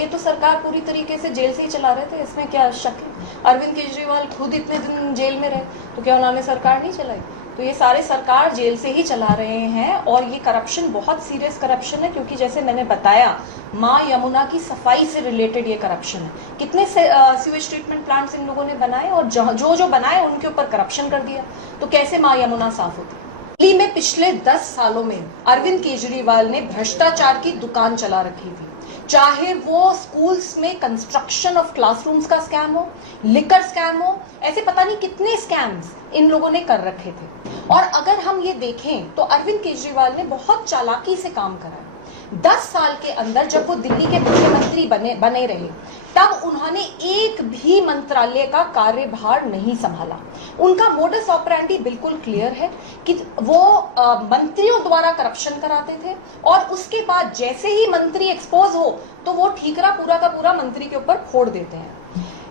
तो सरकार पूरी तरीके से जेल से ही चला रहे थे, इसमें क्या शक है? अरविंद केजरीवाल खुद इतने दिन जेल में रहे, तो क्या उन्होंने सरकार नहीं चलाई? तो ये सारे सरकार जेल से ही चला रहे हैं, और ये करप्शन बहुत सीरियस करप्शन है, क्योंकि जैसे मैंने बताया, माँ यमुना की सफाई से रिलेटेड ये करप्शन है। कितने सीवेज ट्रीटमेंट प्लांट्स इन लोगों ने बनाए, और जो बनाए उनके ऊपर करप्शन कर दिया, तो कैसे माँ यमुना साफ होती? दिल्ली में पिछले 10 सालों में अरविंद केजरीवाल ने भ्रष्टाचार की दुकान चला रखी थी, चाहे वो स्कूल्स में कंस्ट्रक्शन ऑफ क्लासरूम्स का स्कैम हो, लिकर स्कैम हो, ऐसे पता नहीं कितने स्कैम्स इन लोगों ने कर रखे थे। और अगर हम ये देखें तो अरविंद केजरीवाल ने बहुत चालाकी से काम करा है। 10 साल के अंदर जब वो दिल्ली के मुख्यमंत्री बने रहे, तब उन्होंने एक भी मंत्रालय का कार्यभार नहीं संभाला। उनका मोडस ऑपरेंडी बिल्कुल क्लियर है कि वो मंत्रियों द्वारा करप्शन कराते थे, और उसके बाद जैसे ही मंत्री एक्सपोज हो तो वो ठीकरा पूरा का पूरा मंत्री के ऊपर फोड़ देते हैं।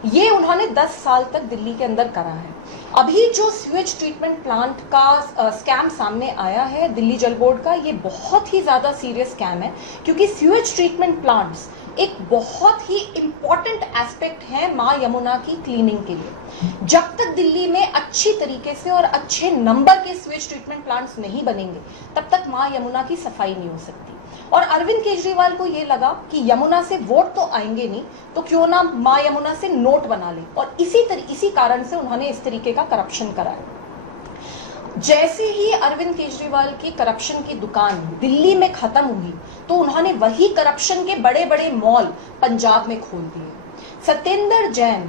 ये उन्होंने 10 साल तक दिल्ली के अंदर करा है। अभी जो सीवेज ट्रीटमेंट प्लांट का स्कैम सामने आया है दिल्ली जल बोर्ड का, ये बहुत ही ज्यादा सीरियस स्कैम है, क्योंकि सीवेज ट्रीटमेंट प्लांट्स एक बहुत ही इंपॉर्टेंट एस्पेक्ट है माँ यमुना की क्लीनिंग के लिए। जब तक दिल्ली में अच्छी तरीके से और अच्छे नंबर के सीवेज ट्रीटमेंट प्लांट्स नहीं बनेंगे, तब तक माँ यमुना की सफाई नहीं हो सकती। और अरविंद केजरीवाल को ये लगा कि यमुना से वोट तो आएंगे नहीं, तो क्यों ना माँ यमुना से नोट बना ले, और इसी कारण से उन्होंने इस तरीके का करप्शन कराया। जैसे ही अरविंद केजरीवाल की करप्शन की दुकान दिल्ली में खत्म हुई, तो उन्होंने वही करप्शन के बड़े बड़े मॉल पंजाब में खोल दिए। सत्येंद्र जैन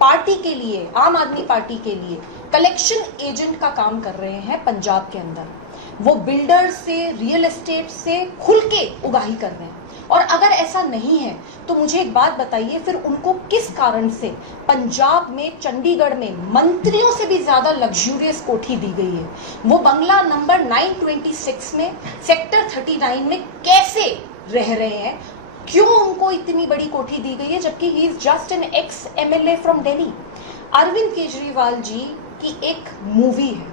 पार्टी के लिए, आम आदमी पार्टी के लिए कलेक्शन एजेंट का काम कर रहे हैं पंजाब के अंदर। वो बिल्डर से, रियल एस्टेट से खुल के उगाही कर रहे हैं। और अगर ऐसा नहीं है तो मुझे एक बात बताइए, फिर उनको किस कारण से पंजाब में, चंडीगढ़ में मंत्रियों से भी ज्यादा लग्जूरियस कोठी दी गई है? वो बंगला नंबर 926 में, सेक्टर 39 में कैसे रह रहे हैं? क्यों उनको इतनी बड़ी कोठी दी गई है, जबकि he is just an ex MLA from Delhi? Arvind Kejriwal ji की एक मूवी है,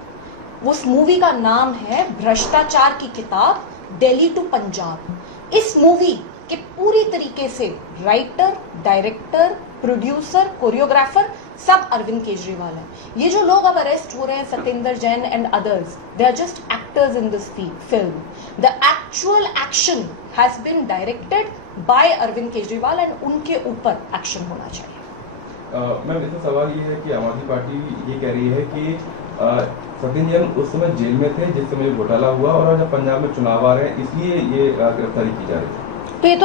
उस मूवी का नाम है भ्रष्टाचार की किताब, दिल्ली टू पंजाब। इस मूवी के पूरी तरीके से राइटर, डायरेक्टर, प्रोड्यूसर, कोरियोग्राफर सब अरविंद केजरीवाल है। ये जो लोग अब अरेस्ट हो रहे हैं, Satyendra Jain and others, they are just actors in this film. The actual action has been directed by Arvind Kejriwal and उनके ऊपर एक्शन होना चाहिए। मैम, इसमें सवाल ये है कि आम आदमी पार्टी ये कह रही है कि सत्येंद्र जैन उस समय जेल में थे जिस समय घोटाला हुआ, और जब पंजाब में चुनाव आ रहे हैं इसलिए ये गिरफ्तारी की जा रही है। तो ये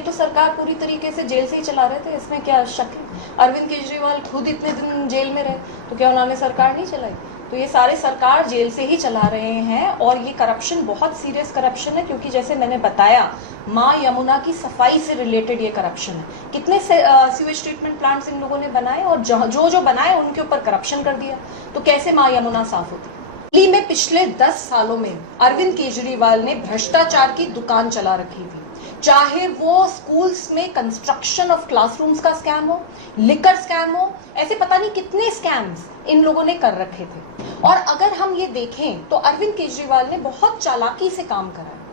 तो सरकार पूरी तरीके से जेल से ही चला रहे थे, इसमें क्या शक है? अरविंद केजरीवाल खुद इतने दिन जेल में रहे, तो क्या उन्होंने सरकार नहीं चलाई? तो ये सारे सरकार जेल से ही चला रहे हैं, और ये करप्शन बहुत सीरियस करप्शन है, क्योंकि जैसे मैंने बताया, माँ यमुना की सफाई से रिलेटेड ये करप्शन है। कितने सीवेज ट्रीटमेंट प्लांट्स इन लोगों ने बनाए, और जो बनाए उनके ऊपर करप्शन कर दिया, तो कैसे माँ यमुना साफ होती? दिल्ली में पिछले 10 सालों में अरविंद केजरीवाल ने भ्रष्टाचार की दुकान चला रखी थी, चाहे वो स्कूल्स में कंस्ट्रक्शन ऑफ क्लासरूम्स का स्कैम हो, लिकर स्कैम हो, ऐसे पता नहीं कितने स्कैम्स इन लोगों ने कर रखे थे। और अगर हम ये देखें तो अरविंद केजरीवाल ने बहुत चालाकी से काम करा है।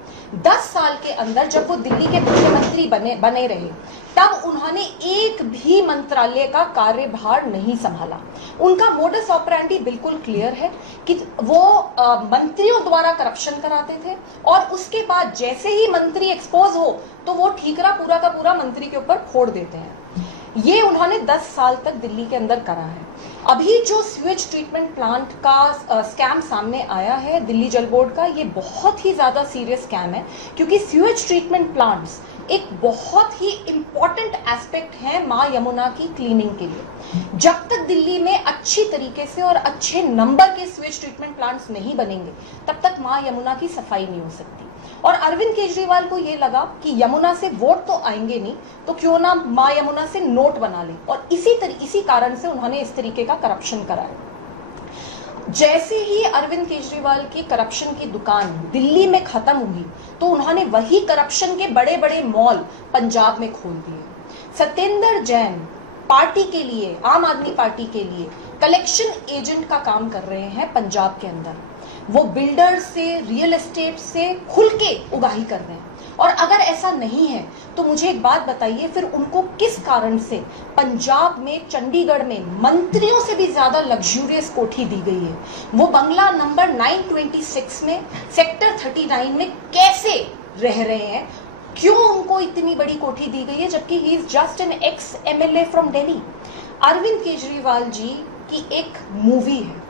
10 साल के अंदर जब वो दिल्ली के मुख्यमंत्री बने रहे, तब उन्होंने एक भी मंत्रालय का कार्यभार नहीं संभाला। उनका मोडस ऑपरेंडी बिल्कुल क्लियर है कि वो मंत्रियों द्वारा करप्शन कराते थे, और उसके बाद जैसे ही मंत्री एक्सपोज हो तो वो ठीकरा पूरा का पूरा मंत्री के ऊपर फोड़ देते हैं। ये उन्होंने 10 साल तक दिल्ली के अंदर करा है। अभी जो सीवेज ट्रीटमेंट प्लांट का स्कैम सामने आया है दिल्ली जल बोर्ड का, ये बहुत ही ज्यादा सीरियस स्कैम है, क्योंकि सीवेज ट्रीटमेंट प्लांट्स एक बहुत ही इंपॉर्टेंट एस्पेक्ट है माँ यमुना की क्लीनिंग के लिए। जब तक दिल्ली में अच्छी तरीके से और अच्छे नंबर के सीवेज ट्रीटमेंट प्लांट्स नहीं बनेंगे, तब तक माँ यमुना की सफाई नहीं हो सकती। और अरविंद केजरीवाल को ये लगा कि यमुना से वोट तो आएंगे नहीं, तो क्यों ना मां यमुना से नोट बना लें, और इसी कारण से उन्होंने इस तरीके का करप्शन कराया। जैसे ही अरविंद केजरीवाल की करप्शन की दुकान दिल्ली में खत्म हुई, तो उन्होंने वही करप्शन के बड़े बड़े मॉल पंजाब में खोल दिए। सत्येंद्र जैन पार्टी के लिए, आम आदमी पार्टी के लिए कलेक्शन एजेंट का काम कर रहे हैं पंजाब के अंदर। वो बिल्डर से, रियल एस्टेट से खुल के उगाही कर रहे हैं। और अगर ऐसा नहीं है तो मुझे एक बात बताइए, फिर उनको किस कारण से पंजाब में, चंडीगढ़ में मंत्रियों से भी ज्यादा लग्जूरियस कोठी दी गई है? वो बंगला नंबर 926 में, सेक्टर 39 में कैसे रह रहे हैं? क्यों उनको इतनी बड़ी कोठी दी गई है, जबकि he is just an ex MLA from Delhi? Arvind Kejriwal ji की एक मूवी है,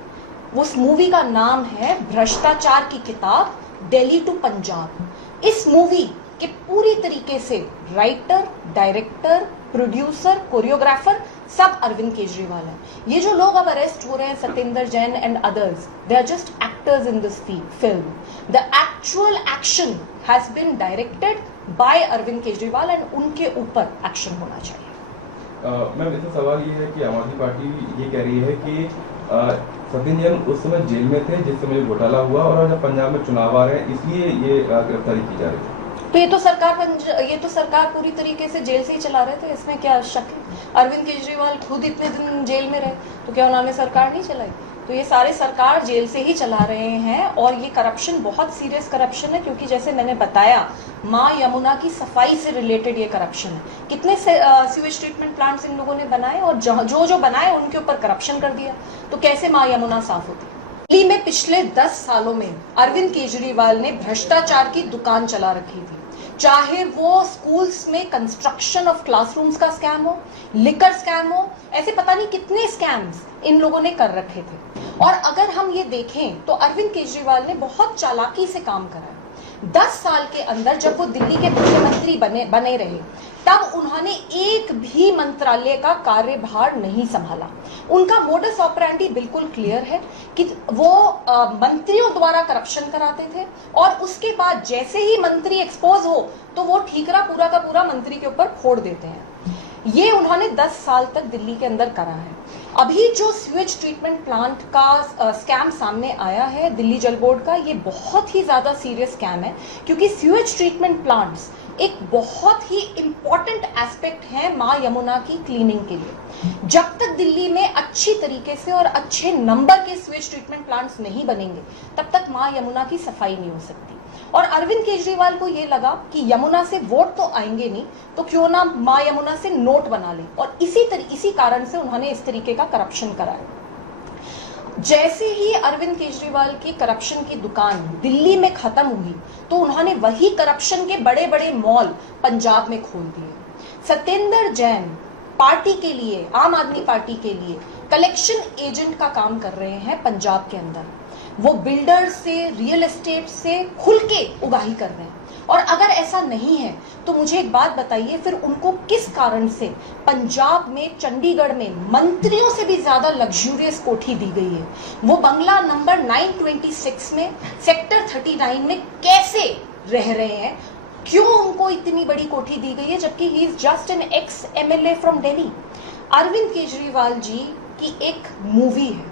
उस मूवी का नाम है भ्रष्टाचार की किताब, दिल्ली टू पंजाब। इस मूवी के पूरी तरीके से राइटर, डायरेक्टर, प्रोड्यूसर, कोरियोग्राफर सब अरविंद केजरीवाल है। ये जो लोग अब अरेस्ट हो रहे हैं, Satyendra Jain and others, they are just actors in this film. The actual action has been directed by Arvind Kejriwal and उनके ऊपर एक्शन होना चाहिए। मैम, इसमें सवाल ये है कि आम आदमी पार्टी ये कह रही है कि सत्येंद्र जैन उस समय जेल में थे जिस समय घोटाला हुआ, और जब पंजाब में चुनाव आ रहे हैं इसलिए ये गिरफ्तारी की जा रही है। तो ये तो सरकार पूरी तरीके से जेल से ही चला रहे थे, इसमें क्या शक है? अरविंद केजरीवाल खुद इतने दिन जेल में रहे, तो क्या उन्होंने सरकार नहीं चलाई? तो ये सारे सरकार जेल से ही चला रहे हैं। और ये करप्शन बहुत सीरियस करप्शन है, क्योंकि जैसे मैंने बताया, मां यमुना की सफाई से रिलेटेड ये करप्शन है। कितने सीवेज ट्रीटमेंट प्लांट्स इन लोगों ने बनाए, और जो बनाए उनके ऊपर करप्शन कर दिया, तो कैसे मां यमुना साफ होती? दिल्ली में पिछले 10 सालों में अरविंद केजरीवाल ने भ्रष्टाचार की दुकान चला रखी थी। चाहे वो स्कूल्स में कंस्ट्रक्शन ऑफ क्लासरूम्स का स्कैम हो, लिकर स्कैम हो, ऐसे पता नहीं कितने स्कैम्स इन लोगों ने कर रखे थे। और अगर हम ये देखें तो अरविंद केजरीवाल ने बहुत चालाकी से काम करा है। 10 साल के अंदर जब वो दिल्ली के मुख्यमंत्री बने रहे, तब उन्होंने एक भी मंत्रालय का कार्यभार नहीं संभाला। उनका मोडस ऑपरेंडी बिल्कुल क्लियर है कि वो मंत्रियों द्वारा करप्शन कराते थे, और उसके बाद जैसे ही मंत्री एक्सपोज हो तो वो ठीकरा पूरा का पूरा मंत्री के ऊपर फोड़ देते हैं। ये उन्होंने 10 साल तक दिल्ली के अंदर करा है। अभी जो सीवेज ट्रीटमेंट प्लांट का स्कैम सामने आया है दिल्ली जल बोर्ड का, ये बहुत ही ज्यादा सीरियस स्कैम है, क्योंकि सीवेज ट्रीटमेंट प्लांट्स एक बहुत ही इंपॉर्टेंट एस्पेक्ट है मां यमुना की क्लीनिंग के लिए। जब तक दिल्ली में अच्छी तरीके से और अच्छे नंबर के सीवेज ट्रीटमेंट प्लांट्स नहीं बनेंगे, तब तक मां यमुना की सफाई नहीं हो सकती। और अरविंद केजरीवाल को ये लगा कि यमुना से वोट तो आएंगे नहीं, तो क्यों ना मां यमुना से नोट बना लें, और इसी कारण से उन्होंने इस तरीके का करप्शन कराया। जैसे ही अरविंद केजरीवाल की करप्शन की दुकान दिल्ली में खत्म हुई, तो उन्होंने वही करप्शन के बड़े बड़े मॉल पंजाब में खोल दिए। सत्येंद्र जैन पार्टी के लिए, आम आदमी पार्टी के लिए कलेक्शन एजेंट का काम कर रहे हैं पंजाब के अंदर। वो बिल्डर से, रियल एस्टेट से खुल के उगाही कर रहे हैं। और अगर ऐसा नहीं है तो मुझे एक बात बताइए, फिर उनको किस कारण से पंजाब में, चंडीगढ़ में मंत्रियों से भी ज्यादा लग्जूरियस कोठी दी गई है? वो बंगला नंबर 926 में, सेक्टर 39 में कैसे रह रहे हैं? क्यों उनको इतनी बड़ी कोठी दी गई है, जबकि he is just an ex MLA from Delhi? Arvind Kejriwal ji की एक मूवी है,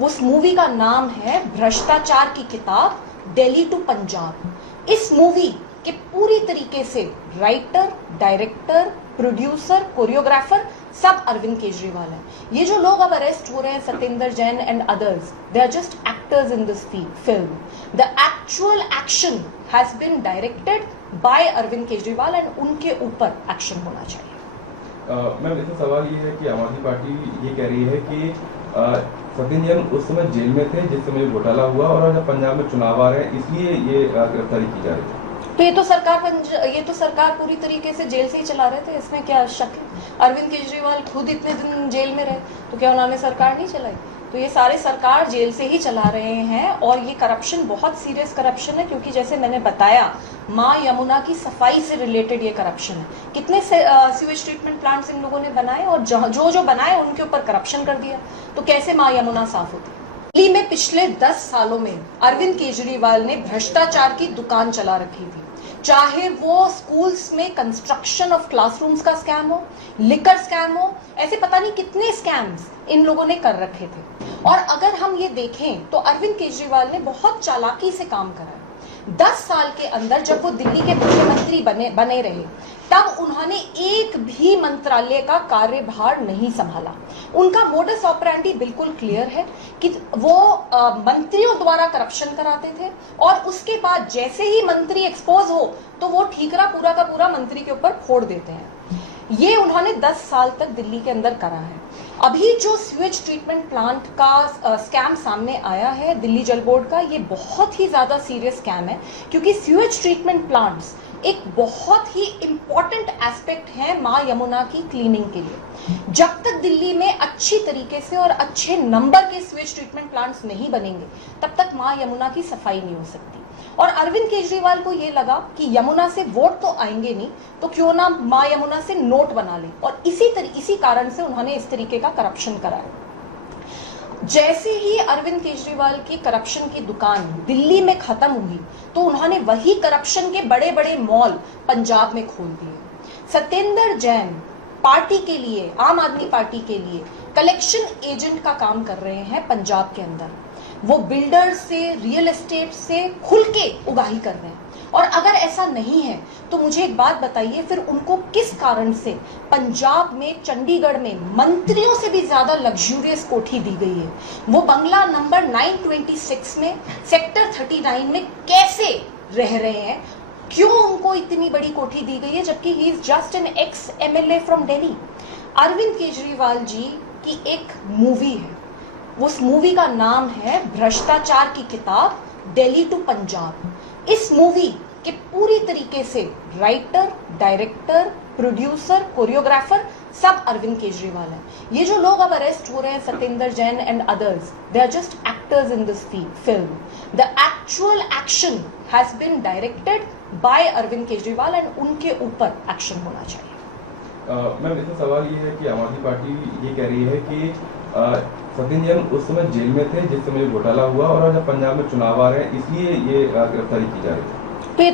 उस मूवी का नाम है भ्रष्टाचार की किताब, दिल्ली टू पंजाब। इस मूवी के पूरी तरीके से राइटर, डायरेक्टर, प्रोड्यूसर, कोरियोग्राफर सब अरविंद केजरीवाल है। ये जो लोग अब अरेस्ट हो रहे हैं, Satyendra Jain and others, they are just actors in this film. The actual action has been directed by Arvind Kejriwal and उनके ऊपर एक्शन होना चाहिए। मैम, इसमें सवाल ये है कि आम आदमी पार्टी ये कह रही है कि सत्येंद्र जैन उस समय जेल में थे जिस समय घोटाला हुआ, और जब पंजाब में चुनाव आ रहे हैं इसलिए ये गिरफ्तारी की जा रही है। तो ये तो सरकार पूरी तरीके से जेल से ही चला रहे थे, इसमें क्या शक है? अरविंद केजरीवाल खुद इतने दिन जेल में रहे, तो क्या उन्होंने सरकार नहीं चलाई? तो ये सारे सरकार जेल से ही चला रहे हैं। और ये करप्शन बहुत सीरियस करप्शन है, क्योंकि जैसे मैंने बताया, मां यमुना की सफाई से रिलेटेड ये करप्शन है। कितने सीवेज ट्रीटमेंट प्लांट्स इन लोगों ने बनाए, और जो बनाए उनके ऊपर करप्शन कर दिया, तो कैसे मां यमुना साफ होती? दिल्ली में पिछले 10 सालों में अरविंद केजरीवाल ने भ्रष्टाचार की दुकान चला रखी थी। चाहे वो स्कूल्स में कंस्ट्रक्शन ऑफ क्लासरूम्स का स्कैम हो, लिकर स्कैम हो, ऐसे पता नहीं कितने स्कैम्स इन लोगों ने कर रखे थे। और अगर हम ये देखें तो अरविंद केजरीवाल ने बहुत चालाकी से काम करा है। 10 साल के अंदर जब वो दिल्ली के मुख्यमंत्री बने रहे, तब उन्होंने एक भी मंत्रालय का कार्यभार नहीं संभाला। उनका मोडस ऑपरेंडी बिल्कुल क्लियर है कि वो मंत्रियों द्वारा करप्शन कराते थे और उसके बाद जैसे ही मंत्री एक्सपोज हो तो वो ठीकरा पूरा का पूरा मंत्री के ऊपर फोड़ देते हैं। ये उन्होंने 10 साल तक दिल्ली के अंदर करा है। अभी जो स्यूएज ट्रीटमेंट प्लांट का स्कैम सामने आया है दिल्ली जल बोर्ड का, ये बहुत ही ज्यादा सीरियस स्कैम है, क्योंकि स्यूएज ट्रीटमेंट प्लांट्स एक बहुत ही इंपॉर्टेंट एस्पेक्ट है मां यमुना की क्लीनिंग के लिए। जब तक दिल्ली में अच्छी तरीके से और अच्छे नंबर के स्यूएज ट्रीटमेंट प्लांट्स नहीं बनेंगे, तब तक मां यमुना की सफाई नहीं हो सकती। और अरविंद केजरीवाल को ये लगा कि यमुना से वोट तो आएंगे नहीं, तो क्यों ना मां यमुना से नोट बना ले, और इसी कारण से उन्होंने इस तरीके का करप्शन कराया। जैसे ही अरविंद केजरीवाल की करप्शन की दुकान दिल्ली में खत्म हुई, तो उन्होंने वही करप्शन के बड़े बड़े मॉल पंजाब में खोल दिए। सत्येंद्र जैन पार्टी के लिए, आम आदमी पार्टी के लिए कलेक्शन एजेंट का काम कर रहे हैं पंजाब के अंदर। वो बिल्डर से, रियल एस्टेट से खुल के उगाही कर रहे हैं। और अगर ऐसा नहीं है तो मुझे एक बात बताइए, फिर उनको किस कारण से पंजाब में, चंडीगढ़ में मंत्रियों से भी ज्यादा लग्जूरियस कोठी दी गई है? वो बंगला नंबर 926 में, सेक्टर 39 में कैसे रह रहे हैं? क्यों उनको इतनी बड़ी कोठी दी गई है, जबकि he is just an ex MLA from Delhi? Arvind Kejriwal ji की एक मूवी है, उस मूवी का नाम है भ्रष्टाचार की किताब, दिल्ली टू पंजाब। इस मूवी के पूरी तरीके से राइटर, डायरेक्टर, प्रोड्यूसर, कोरियोग्राफर सब अरविंद केजरीवाल है। ये जो लोग अब अरेस्ट हो रहे हैं, Satyendra Jain and others, they are just actors in this film. The actual action has been directed by Arvind Kejriwal and उनके ऊपर एक्शन होना चाहिए। मैम, इसमें सवाल ये है कि आम आदमी पार्टी ये कह रही है कि सत्येंद्र जैन उस समय जेल में थे जिस समय घोटाला हुआ, और जब पंजाब में चुनाव आ रहे हैं इसलिए ये गिरफ्तारी की जा रही है। तो ये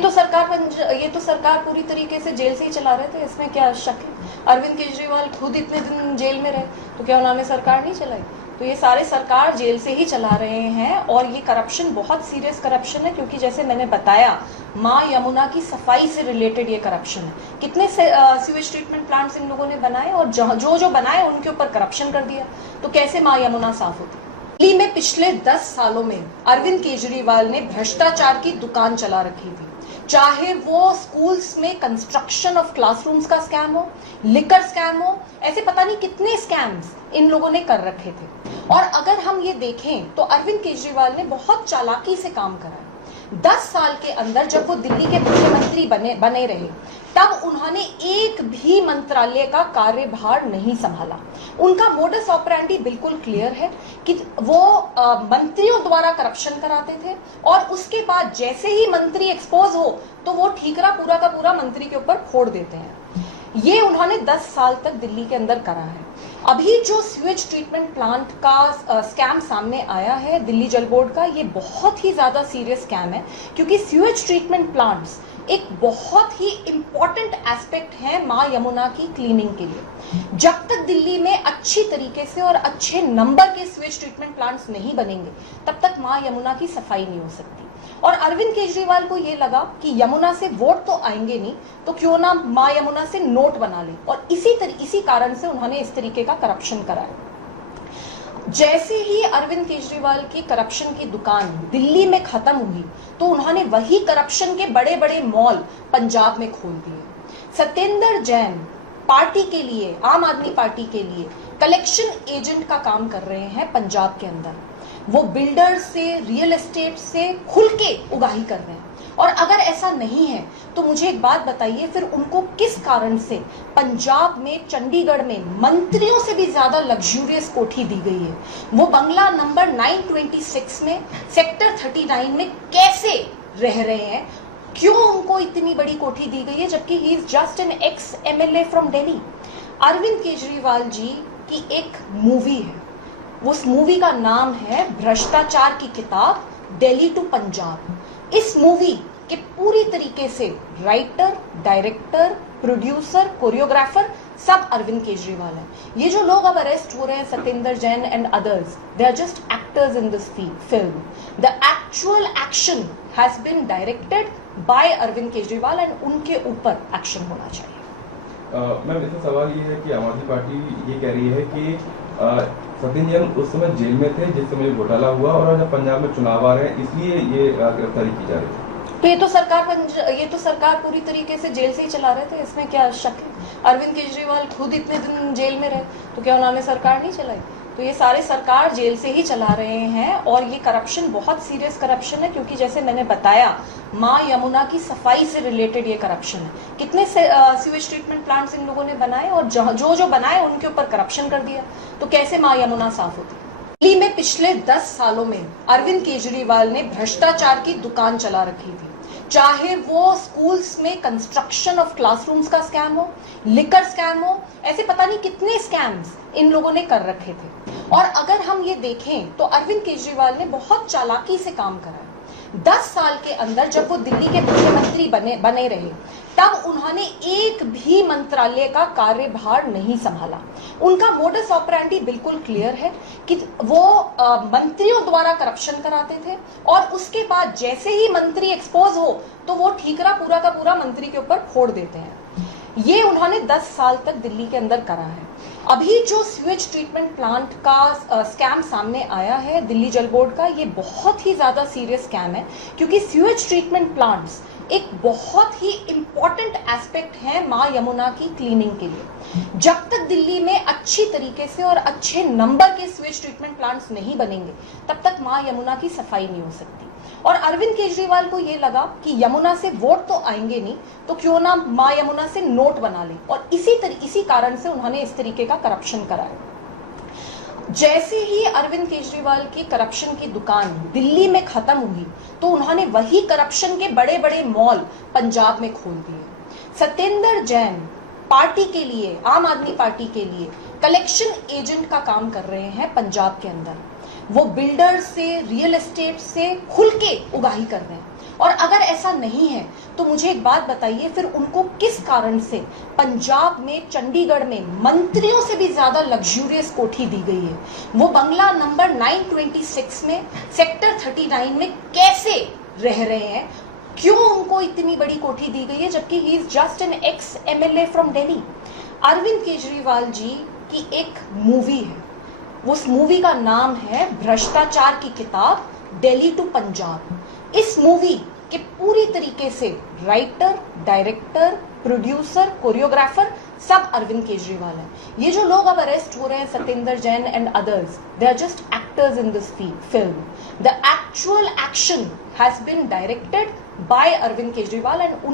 तो सरकार पूरी तरीके से जेल से ही चला रहे थे, इसमें क्या शक है? अरविंद केजरीवाल खुद इतने दिन जेल में रहे, तो क्या उन्होंने सरकार नहीं चलाई? तो ये सारे सरकार जेल से ही चला रहे हैं। और ये करप्शन बहुत सीरियस करप्शन है, क्योंकि जैसे मैंने बताया, मां यमुना की सफाई से रिलेटेड ये करप्शन है। कितने सीवेज ट्रीटमेंट प्लांट्स इन लोगों ने बनाए, और जो बनाए उनके ऊपर करप्शन कर दिया, तो कैसे मां यमुना साफ होती? दिल्ली में पिछले 10 सालों में अरविंद केजरीवाल ने भ्रष्टाचार की दुकान चला रखी थी। चाहे वो स्कूल्स में कंस्ट्रक्शन ऑफ क्लासरूम्स का स्कैम हो, लिकर स्कैम हो, ऐसे पता नहीं कितने स्कैम्स इन लोगों ने कर रखे थे। और अगर हम ये देखें तो अरविंद केजरीवाल ने बहुत चालाकी से काम करा है। 10 साल के अंदर जब वो दिल्ली के मुख्यमंत्री बने रहे, तब उन्होंने एक भी मंत्रालय का कार्यभार नहीं संभाला। उनका मोडस ऑपरेंडी बिल्कुल क्लियर है कि वो मंत्रियों द्वारा करप्शन कराते थे और उसके बाद जैसे ही मंत्री एक्सपोज हो तो वो ठीकरा पूरा का पूरा मंत्री के ऊपर फोड़ देते हैं। ये उन्होंने 10 साल तक दिल्ली के अंदर करा है। अभी जो स्यूएज ट्रीटमेंट प्लांट का स्कैम सामने आया है दिल्ली जल बोर्ड का, ये बहुत ही ज्यादा सीरियस स्कैम है, क्योंकि स्यूएज ट्रीटमेंट प्लांट्स एक बहुत ही इंपॉर्टेंट एस्पेक्ट है मां यमुना की क्लीनिंग के लिए। जब तक दिल्ली में अच्छी तरीके से और अच्छे नंबर के स्यूएज ट्रीटमेंट प्लांट्स नहीं बनेंगे, तब तक मां यमुना की सफाई नहीं हो सकती। और अरविंद केजरीवाल को ये लगा कि यमुना से वोट तो आएंगे नहीं, तो क्यों ना मां यमुना से नोट बना ले, और इसी कारण से उन्होंने इस तरीके का करप्शन कराया। जैसे ही अरविंद केजरीवाल की करप्शन की दुकान दिल्ली में खत्म हुई, तो उन्होंने वही करप्शन के बड़े बड़े मॉल पंजाब में खोल दिए। सत्येंद्र जैन पार्टी के लिए, आम आदमी पार्टी के लिए कलेक्शन एजेंट का काम कर रहे हैं पंजाब के अंदर। वो बिल्डर से, रियल एस्टेट से खुल के उगाही कर रहे हैं। और अगर ऐसा नहीं है तो मुझे एक बात बताइए, फिर उनको किस कारण से पंजाब में, चंडीगढ़ में मंत्रियों से भी ज्यादा लग्जूरियस कोठी दी गई है? वो बंगला नंबर 926 में, सेक्टर 39 में कैसे रह रहे हैं? क्यों उनको इतनी बड़ी कोठी दी गई है, जबकि he is just an ex MLA from Delhi? Arvind Kejriwal ji की एक मूवी है, उस मूवी का नाम है भ्रष्टाचार की किताब, दिल्ली टू पंजाब। इस मूवी के पूरी तरीके से राइटर, डायरेक्टर, प्रोड्यूसर, कोरियोग्राफर सब अरविंद केजरीवाल है। ये जो लोग अब अरेस्ट हो रहे हैं, Satyendra Jain and others, they are just actors in this film. The actual action has been directed by Arvind Kejriwal and उनके ऊपर एक्शन होना चाहिए। मैम, इसमें सवाल ये है कि आम आदमी पार्टी ये कह रही है कि सत्येंद्र जैन उस समय जेल में थे जिस समय घोटाला हुआ, और जब पंजाब में चुनाव आ रहे हैं इसलिए ये गिरफ्तारी की जा रही है। तो ये तो सरकार पूरी तरीके से जेल से ही चला रहे थे, इसमें क्या शक है। अरविंद केजरीवाल खुद इतने दिन जेल में रहे, तो क्या उन्होंने सरकार नहीं चलाई? तो ये सारे सरकार जेल से ही चला रहे हैं। और ये करप्शन बहुत सीरियस करप्शन है, क्योंकि जैसे मैंने बताया, माँ यमुना की सफाई से रिलेटेड ये करप्शन है। कितने सीवेज ट्रीटमेंट प्लांट्स इन लोगों ने बनाए, और जो बनाए उनके ऊपर करप्शन कर दिया, तो कैसे माँ यमुना साफ होती? दिल्ली में पिछले 10 सालों में अरविंद केजरीवाल ने भ्रष्टाचार की दुकान चला रखी थी। चाहे वो स्कूल्स में कंस्ट्रक्शन ऑफ क्लासरूम्स का स्कैम हो, लिकर स्कैम हो, ऐसे पता नहीं कितने स्कैम्स इन लोगों ने कर रखे थे। और अगर हम ये देखें तो अरविंद केजरीवाल ने बहुत चालाकी से काम करा है। 10 साल के अंदर जब वो दिल्ली के मुख्यमंत्री बने रहे, तब उन्होंने एक भी मंत्रालय का कार्यभार नहीं संभाला। उनका मोडस ऑपरेंडी बिल्कुल क्लियर है कि वो मंत्रियों द्वारा करप्शन कराते थे, और उसके बाद जैसे ही मंत्री एक्सपोज हो तो वो ठीकरा पूरा का पूरा मंत्री के ऊपर फोड़ देते हैं। ये उन्होंने 10 साल तक दिल्ली के अंदर करा है। अभी जो सीवेज ट्रीटमेंट प्लांट का स्कैम सामने आया है दिल्ली जल बोर्ड का, ये बहुत ही ज्यादा सीरियस स्कैम है, क्योंकि सीवेज ट्रीटमेंट प्लांट्स एक बहुत ही इंपॉर्टेंट एस्पेक्ट है माँ यमुना की क्लीनिंग के लिए। जब तक दिल्ली में अच्छी तरीके से और अच्छे नंबर के सीवेज ट्रीटमेंट प्लांट्स नहीं बनेंगे, तब तक माँ यमुना की सफाई नहीं हो सकती। और अरविंद केजरीवाल को ये लगा कि यमुना से वोट तो आएंगे नहीं, तो क्यों ना माँ यमुना से नोट बना ले, और इसी कारण से उन्होंने इस तरीके का करप्शन कराया। जैसे ही अरविंद केजरीवाल की करप्शन की दुकान दिल्ली में खत्म हुई, तो उन्होंने वही करप्शन के बड़े बड़े मॉल पंजाब में खोल दिए। सत्येंद्र जैन पार्टी के लिए, आम आदमी पार्टी के लिए कलेक्शन एजेंट का काम कर रहे हैं पंजाब के अंदर। वो बिल्डर से, रियल एस्टेट से खुल के उगाही कर रहे हैं। और अगर ऐसा नहीं है तो मुझे एक बात बताइए, फिर उनको किस कारण से पंजाब में, चंडीगढ़ में मंत्रियों से भी ज्यादा लग्जूरियस कोठी दी गई है? वो बंगला नंबर 926 में, सेक्टर 39 में कैसे रह रहे हैं? क्यों उनको इतनी बड़ी कोठी दी गई है, जबकि he is just an ex MLA from Delhi? Arvind Kejriwal ji की एक मूवी है, उस मूवी का नाम है भ्रष्टाचार की किताब, दिल्ली टू पंजाब। इस मूवी के पूरी तरीके से राइटर, डायरेक्टर, प्रोड्यूसर, कोरियोग्राफर सब अरविंद केजरीवाल है। ये जो लोग अब अरेस्ट हो रहे हैं, Satyendra Jain and others, they are just actors in this film. The actual action has been directed by Arvind Kejriwal and